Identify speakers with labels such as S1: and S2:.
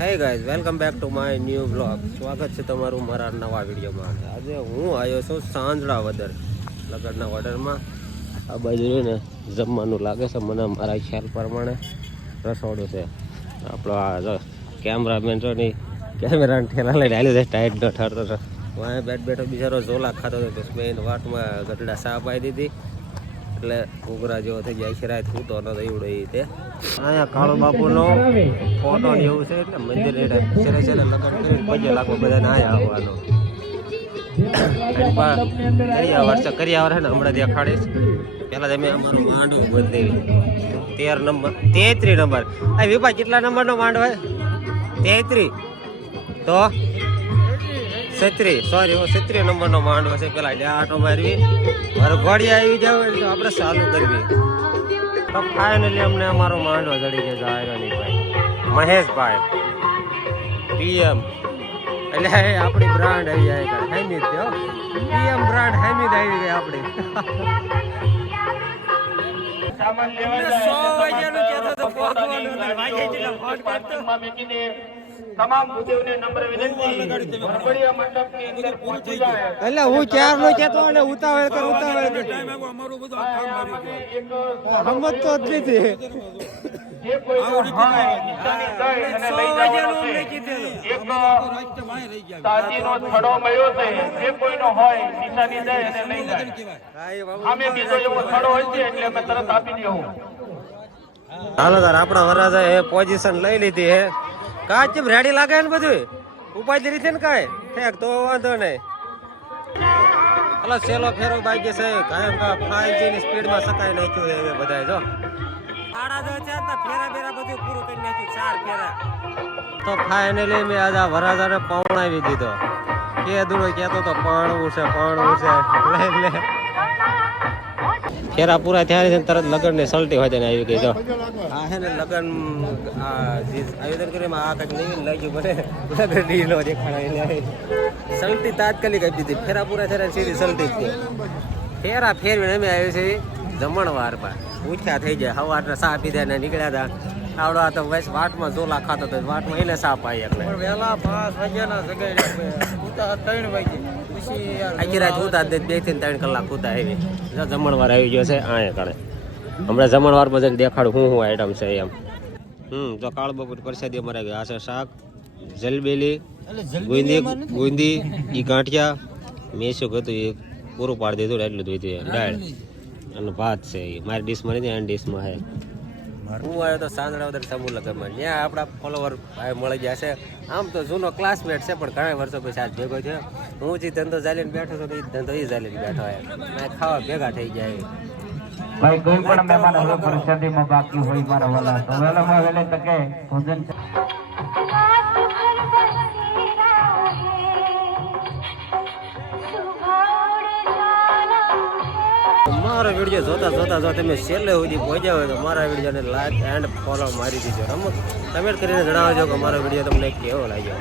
S1: Hey guys welcome back to my new blog સ્વાગત છે તમારું મારા નવા વિડીયોમાં. આજે હું આવ્યો છું સાંજડા વદર, લગનના ઓર્ડરમાં આ બાજુ ને, જમવાનું લાગે છે મને મારા ખ્યાલ પ્રમાણે. રસોડું છે. આપણો આ કેમેરામેન છો નહીં કેમેરાને ઠેલા લઈને આવ્યો છે ટાઈટ ન ઠરતો હતો હું બેઠ બેઠો બિચારો ઝોલા ખાતો હતો, તો મેં વાટમાં ગઢડા સાપ આવી દીધી. એટલે ઘૂઘરા જેવો થઈ જાય છે રાત સૂતો ન એવડો એ તે અહીંયા કાળો બાપુનો ફોટો ને એવું છે એટલે મંદિર એટલે છેલ્લે છેલ્લે લગ્ન કરીને પગે લાગો બધાને અહીંયા આવવાનો. કર્યા વર્ષે કર્યા વર્ષે ને હમણાં દેખાડીશ પેલા તમે અમારું માંડવું બદલી તેર નંબર તેત્રી નંબર. આ વિભા કેટલા નંબરનો માંડવો હોય તેત્રી. તો છત્રી સોરી હું છત્રી નંબરનો માંડવો છે. પેલા આટો મારવી. મારે ઘોડી આવી જાવ એટલે આપણે ચાલુ કરવી. તો ફાઇનલી અમને અમારો માંડવો જડી ગયો જાયરાની ભાઈ મહેશભાઈ પીએમ. એટલે આપણી બ્રાન્ડ આવી જાય હેમિદ થયો પીએમ બ્રાન્ડ હેમિદ આવી ગઈ આપણી.
S2: સામાન લેવા
S1: જાય સો વાગ્યાનું કહેતો તો પહોંચવાનું. વાગે જેટલા ફોન કરતો.
S2: તમામ ભૂદેવને નમ્ર વિનંતી. વરબડિયા મંડપની અંદર પહોંચી જાય
S1: એટલે હું ચાર નો કેતો અને ઉતાવળ કર ઉતાવળ કર.
S2: એક
S1: સમજતો જ નથી.
S2: જે કોઈ હોય નિશાની દઈ અને લઈ જવાનો છે. એક તાજીનો થડો મળ્યો છે. જે કોઈનો હોય નિશાની દઈ અને લઈ જાય. સામે બીજો એવો થડો હોય છે એટલે અમે તરત આપી દેવું.
S1: હાલો તાર આપણા વરાજા એ પોઝિશન લઈ લીધી હે કાચ ચેમ રેડી લાગે ને બધું ઉપાય લીધી ને કાંઈ? ઠેક તો વાંધો નહીં. હલો સેલો ફેરો બાઈ છે. કાયમ કા ફાઈવ જી ની સ્પીડમાં સકાઈ નાખ્યું છે હવે બધાય જો. આડા જો છે તો ફેરા ફેરા બધું પૂરું કરી નાખ્યું ચાર ફેરા. તો ફાઇનલી મેં આજે વરાજાને પવણાવી દીધો. કે દુડો કહેતો તો પાણવું છે પાણવું છે. લે લે. ફેરા પૂરા થયા છે ને તરત લગન ને સલટી હોય તેને આવી ગઈ જો. હે ને લગ્ન આયોજન કર્યું આ કંઈક નવીન લાગ્યું મને. લગ્ન ઢીલો દેખાડાય સલટી તાત્કાલિક આપી દીધી ફેરા પૂરા થયા સીધી સલતી ફેરા ફેરવીને અમે આવ્યું છે જમણવાર પર ઉઠ્યા થઈ જાય સવારના સા પીધા ને નીકળ્યા હતા. આવડો તો બસ વાટમાં ઝોલા ખાતો હતો. વાટમાં એને સા પાઈ એટલે
S3: વહેલા પાંચ વાગ્યાના જગ્યાએ ત્રણ વાગે.
S1: આખી રાત ઉતા બેથી ત્રણ કલાક ઉતા આવી. જમણવાર આવી ગયો છે આયા કણે હમણાં જમણવાર બધાને દેખાડું શું શું આઈટમ છે એમ. હમ તો કાળ બપોર પ્રસાદી અમારે આ છે શાક જલબેલી ગુંદી ગુંદી ઈ ગાંઠિયા. મેં શું કીધું એ પૂરું પાડી દીધું એટલું દીધું દાળ. અને ભાત છે એ મારી ડીશમાં નથી એની ડીશમાં છે હું. આવ્યો તો સાંજણા વધારે સમૂહ લગ્નમાં ત્યાં આપણા ફોલોવર ભાઈ મળી ગયા છે. આમ તો જૂનો ક્લાસમેટ છે પણ ઘણા વર્ષો પછી આજ ભેગો થયો. હું જે ધંધો ચાલીને બેઠો છું તો એ ધંધો એ ચાલીને બેઠો હોય અને ખાવા ભેગા થઈ જાય
S4: ભાઈ, કોઈ પણ મહેમાન હવે પ્રસાદીમાં બાકી હોય મારા વાલા. તો વહેલામાં વહેલે તકે ભોજન
S1: મારો વીડિયો જોતા જોતા જો તમે છેલ્લે સુધી પહોંચ્યા હોય તો મારા વિડીયોને લાઈક એન્ડ ફોલો મારી દીજો. કમેન્ટ કરીને જણાવજો કે મારો વીડિયો તમને કેવો લાગ્યો?